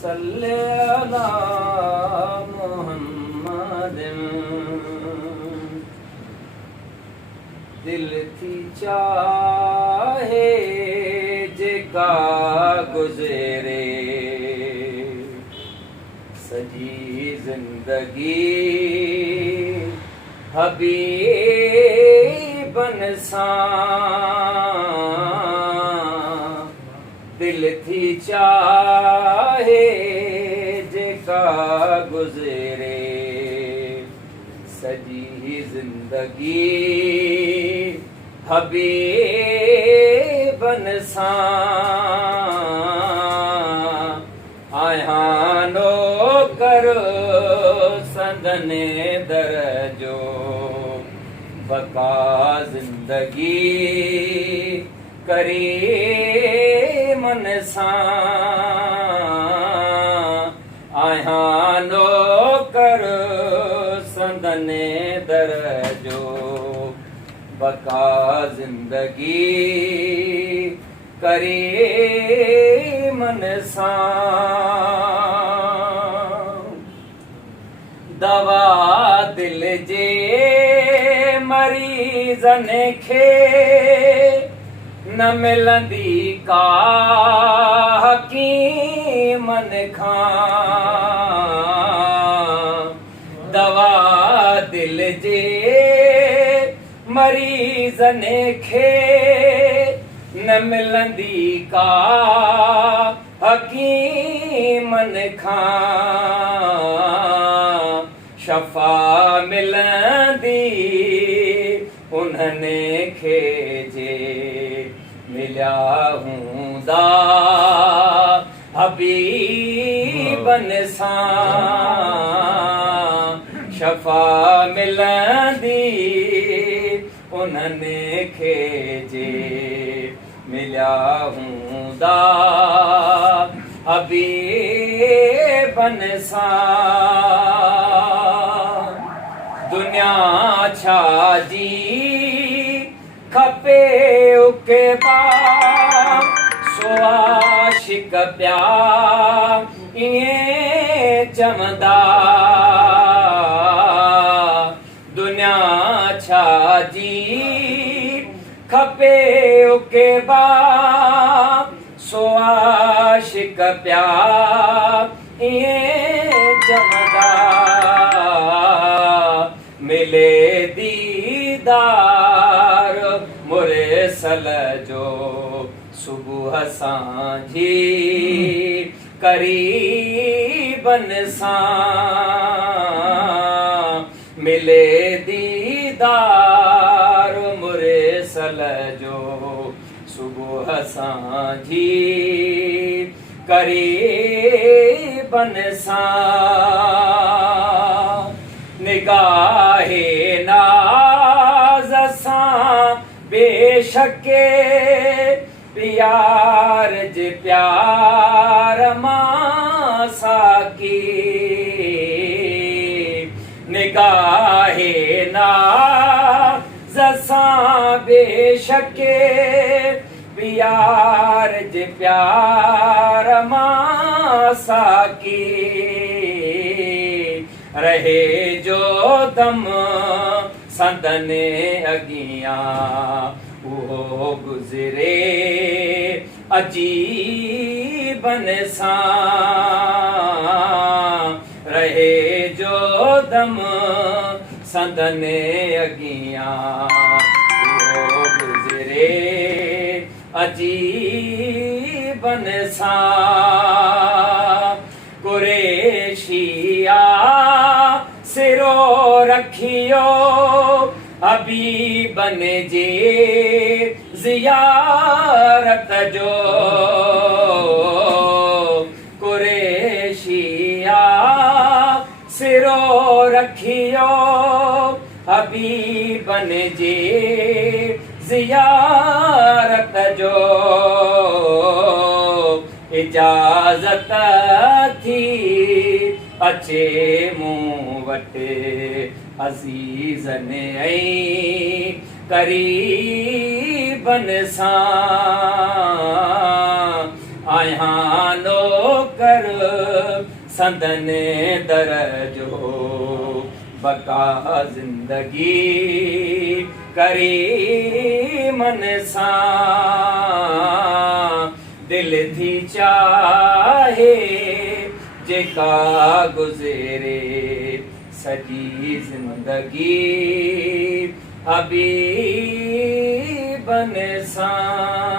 सल्ले अला मुहम्मदिन। दिल थी चाहे जेका गुज़रे सजी ज़िंदगी हबीबन सां। दिल थी चाहे जेका गुज़रे सजी ज़िंदगी हबीबन सां। आहियां नौकर संदने दर जो बका ज़िंदगी करीमन सां। आहियां नौकर संदने दर जो बका ज़िंदगी करीमन सां। दवा दिल जे मरीज़न खे न मिलंदी का हकीमन खां। दवा दिल जे मरीज़न खे न मिलंदी का हकीमन खां। शफ़ा मिलंदी उन्हनि खे जे मिलिया हूंदा हबीबन सां। शफ़ा मिलंदी उन्हनि खे जे मिलिया हूंदा हबीबन सां। दुनिया छा जी खपे उके बाप सो आशिक पिया इएं चवंदा। दुनिया छा जी खपे उके बाप सो आशिक पिया इएं चवंदा। मिले दीदार मुरसल जो सुबुह सांझी करीबन सां। मिले दीदार मुरसल जो सुबुह सांझी करीबन सां। निगाहे नाज़ सां बेशके प्यार जे प्यार मां साकी। निगाहे नाज़ सां बेशके प्यार जे प्यार मां साकी। रहे जो दम संदने अगियां उहो गुज़रे अजीबन सां। रहे जो दम संदने अगियां उहो गुज़रे अजीबन सां। कुरैशिया सिरो रखियो हबीबन जे ज़ियारत जो। कुरैशिया सिरो रखियो हबीबन जे ज़ियारत जो। इजाज़त थी अचे मूं वटि अज़ीज़न ऐं करीबन सां। आहियां नौकर संदन दरजो बका ज़िंदगी करीमन सां दिल थी चाहे जेका गुज़रे सॼी ज़िंदगी हबीबन सां।